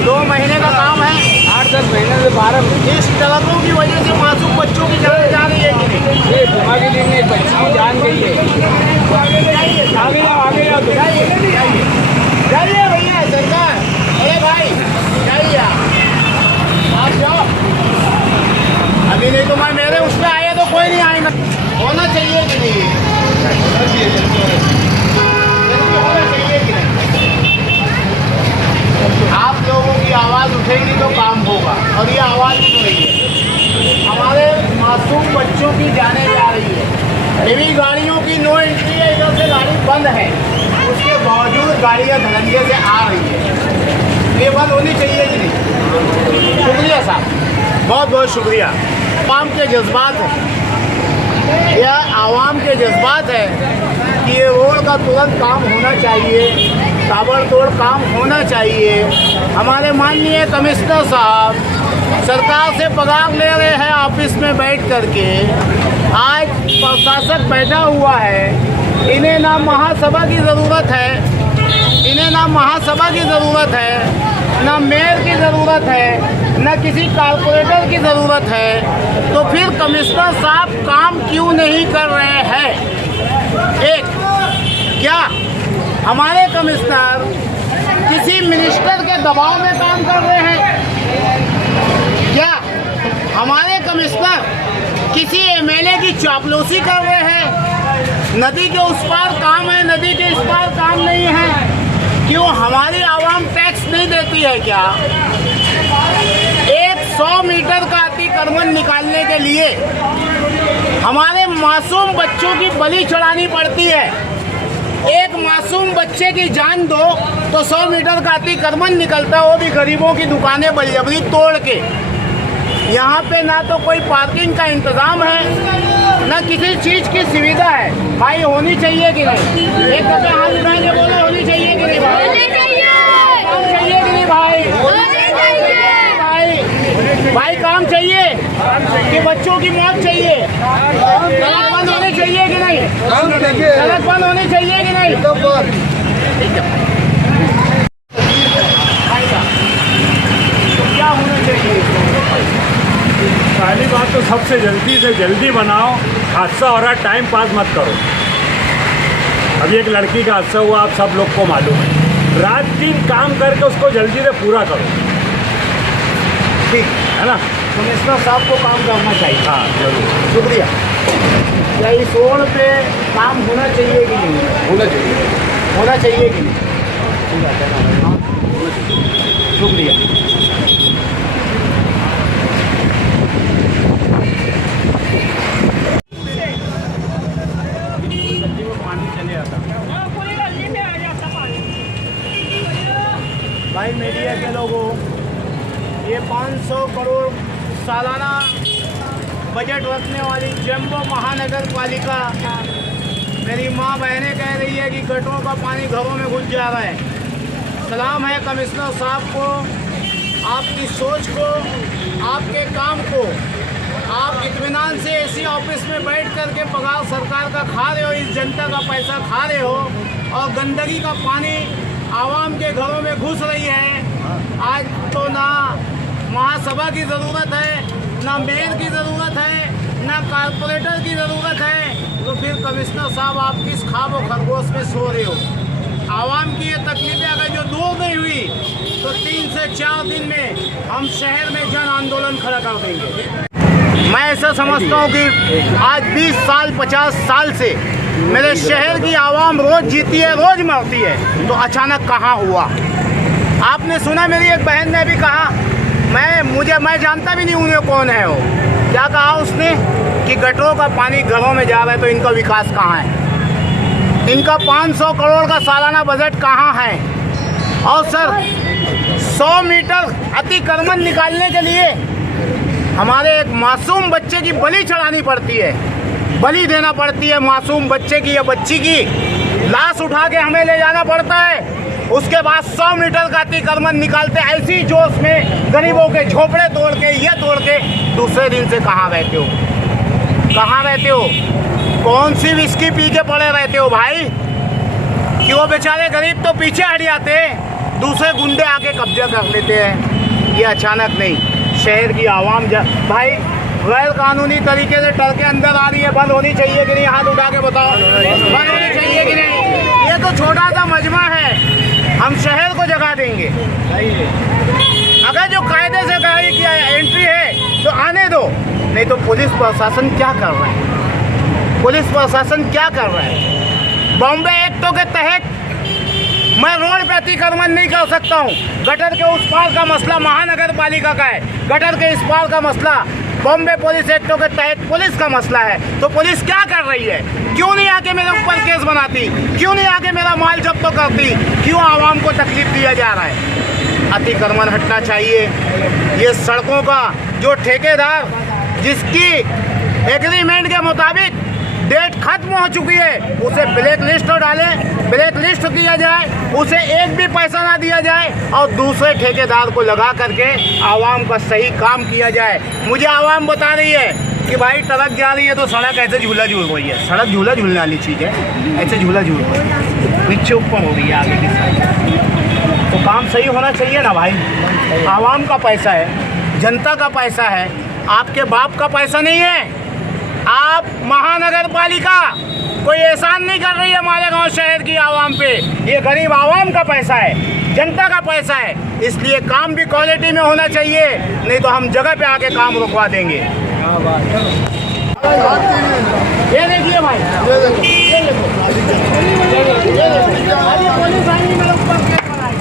2 महीने का काम है, 8-10 महीने से 12 महीने। इस सड़कों की वजह से मासूम बच्चों की जान जा रही है कि नहीं? ये दिमागी दिन में एक बच्ची की जान गई है। आगे जाओ जाइए भैया सरकार, अरे भाई जाइए आप जाओ। अभी नहीं तो मैं मेरे उस पर आए तो कोई नहीं आएगा। होना चाहिए कि नहीं? होना चाहिए कि नहीं? आप लोगों की आवाज़ उठेगी तो काम होगा, और ये आवाज़ उठ रही है। हमारे मासूम बच्चों की जाने जा रही है। हेवी गाड़ियों की नो एंट्री है, इधर से गाड़ी बंद है, उसके बावजूद गाड़ियाँ धड़ंजे से आ रही है। ये बंद होनी चाहिए कि नहीं? शुक्रिया साहब, बहुत बहुत शुक्रिया। आवाम के जज्बात है, यह आवाम के जज्बात है कि ये रोड का तुरंत काम होना चाहिए, ताबड़तोड़ काम होना चाहिए। हमारे माननीय कमिश्नर साहब सरकार से पगार ले रहे हैं ऑफिस में बैठ करके। आज प्रशासक बैठा हुआ है, इन्हें ना महासभा की ज़रूरत है, इन्हें ना महासभा की ज़रूरत है, ना मेयर की ज़रूरत है, ना किसी कारपोरेटर की ज़रूरत है। तो फिर कमिश्नर साहब काम क्यों नहीं कर रहे हैं? एक, क्या हमारे कमिश्नर किसी मिनिस्टर के दबाव में काम कर रहे हैं? क्या हमारे कमिश्नर किसी एमएलए की चापलूसी कर रहे हैं? नदी के उस पार काम है, नदी के इस पार काम नहीं है। क्यों हमारी आवाम टैक्स नहीं देती है क्या? 100 मीटर का अतिक्रमण निकालने के लिए हमारे मासूम बच्चों की बलि चढ़ानी पड़ती है। एक मासूम बच्चे की जान दो तो 100 मीटर का अतिक्रमण निकलता है, वो भी गरीबों की दुकानें बलजबरी तोड़ के। यहाँ पे ना तो कोई पार्किंग का इंतज़ाम है, ना किसी चीज़ की सुविधा है। भाई होनी चाहिए कि नहीं? एक दफे हाथ उठाएंगे, बोलो होनी चाहिए कि नहीं भाई? काम चाहिए कि नहीं भाई? भाई काम चाहिए कि बच्चों की मौत चाहिए? सड़क बंद होनी चाहिए कि नहीं? सड़क बंद होनी चाहिए कि नहीं? ठीक है, तो क्या होना चाहिए? पहली बात तो सबसे जल्दी से जल्दी बनाओ, हादसा हो रहा है, टाइम पास मत करो। अभी एक लड़की का हादसा हुआ, आप सब लोग को मालूम है। रात दिन काम करके उसको जल्दी से पूरा करो, ठीक है ना? कमिश्नर साहब को काम करना चाहिए। हाँ जरूर, शुक्रिया। क्या इस रोड पे काम होना चाहिए कि नहीं? होना चाहिए। होना चाहिए कि नहीं? शुक्रिया। भाई मीडिया के लोगों, ये 500 करोड़ सालाना बजट रखने वाली जम्बो महानगर पालिका, मेरी माँ बहनें कह रही है कि गटरों का पानी घरों में घुस जा रहा है। सलाम है कमिश्नर साहब को, आपकी सोच को, आपके काम को। आप इत्मीनान से एसी ऑफिस में बैठ कर के पगार सरकार का खा रहे हो, इस जनता का पैसा खा रहे हो, और गंदगी का पानी आवाम के घरों में घुस रही है। आज तो ना महासभा की ज़रूरत है, ना मेयर की ज़रूरत है, ना कारपोरेटर की ज़रूरत है। तो फिर कमिश्नर साहब आप किस ख्वाब और खरगोश में सो रहे हो? आवाम की ये तकलीफें अगर जो दूर नहीं हुई तो 3 से 4 दिन में हम शहर में जन आंदोलन खड़ा कर देंगे। मैं ऐसा समझता हूँ कि आज 20 साल 50 साल से मेरे शहर की आवाम रोज़ जीती है, रोज़ मरती है, तो अचानक कहाँ हुआ? आपने सुना, मेरी एक बहन ने भी कहा, मैं जानता भी नहीं उन्हें कौन है वो। क्या कहा उसने कि गटरों का पानी घरों में जा रहा है, तो इनका विकास कहाँ है? इनका 500 करोड़ का सालाना बजट कहाँ है? और सर 100 मीटर अतिक्रमण निकालने के लिए हमारे एक मासूम बच्चे की बलि चढ़ानी पड़ती है, बलि देना पड़ती है मासूम बच्चे की या बच्ची की। लाश उठा के हमें ले जाना पड़ता है, उसके बाद 100 मीटर का अतिक्रमण निकालते ऐसी जोश में गरीबों के झोपड़े तोड़ के, ये तोड़ के, दूसरे दिन से कहाँ रहते हो? कहाँ रहते हो? कौन सी विस्की पी के पड़े रहते हो भाई? कि वो बेचारे गरीब तो पीछे हट जाते, दूसरे गुंडे आके कब्जा कर लेते हैं। ये अचानक नहीं, शहर की आवाम भाई गैर कानूनी तरीके से टल के अंदर आ रही है, बंद होनी चाहिए कि नहीं? हाथ उठा के बताओ, बंद होनी चाहिए कि नहीं? ये तो छोटा सा मजमा है, हम शहर को जगा देंगे। अगर जो कायदे से गाड़ी की एंट्री है तो आने दो, नहीं तो पुलिस प्रशासन क्या कर रहा है? पुलिस प्रशासन क्या कर रहा है? बॉम्बे एक्टों के तहत मैं रोड पे अतिक्रमण नहीं कर सकता हूँ। गटर के उस पार का मसला महानगर पालिका का है, गटर के इस पार का मसला बॉम्बे पुलिस एक्टों के तहत पुलिस का मसला है। तो पुलिस क्या कर रही है? क्यों नहीं आके मेरे ऊपर केस बनाती? क्यों नहीं आके मेरा माल जब्त तो करती? क्यों आवाम को तकलीफ दिया जा रहा है? अतिक्रमण हटना चाहिए। ये सड़कों का जो ठेकेदार जिसकी एग्रीमेंट के मुताबिक डेट खत्म हो चुकी है, उसे ब्लैक लिस्ट डालें, ब्लैक लिस्ट किया जाए, उसे एक भी पैसा ना दिया जाए और दूसरे ठेकेदार को लगा करके आवाम का सही काम किया जाए। मुझे आवाम बता रही है कि भाई ट्रक जा रही है तो सड़क ऐसे झूला झूल रही है। सड़क झूला झूलने वाली चीज़ है, ऐसे झूला झूल रही है, पीछे ऊपर हो रही है आगे की साइड। तो काम सही होना चाहिए ना भाई। आवाम का पैसा है, जनता का पैसा है, आपके बाप का पैसा नहीं है। आप महानगर पालिका कोई एहसान नहीं कर रही है मालेगांव शहर की आवाम पे। ये गरीब आवाम का पैसा है, जनता का पैसा है, इसलिए काम भी क्वालिटी में होना चाहिए, नहीं तो हम जगह पे आके काम रुकवा देंगे। ये देखिए भाई, ये देखो, ये देखो, पुलिस आई मेरे ऊपर केस बनाई।